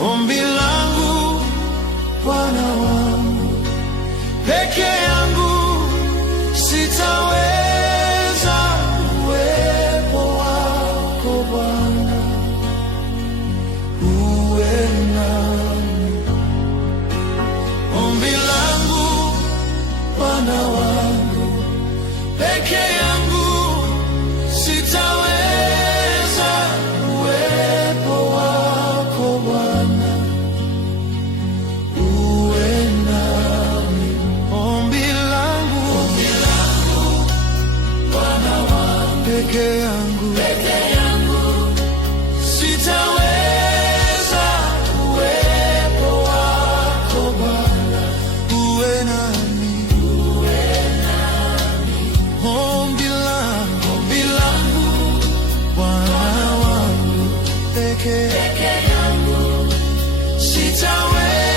Ombi langu Bwana wangu, peke yangu sitaweza, uwepo wako Bwana uwe nami. Ombi langu Bwana wangu, peke yangu sitaweza, uwepo wako Bwana uwe nami. Ombi langu Bwana wangu, peke yangu sitaweza, uwepo wako Bwana uwe nami. Ombi langu Bwana wangu, peke yangu sitaweza.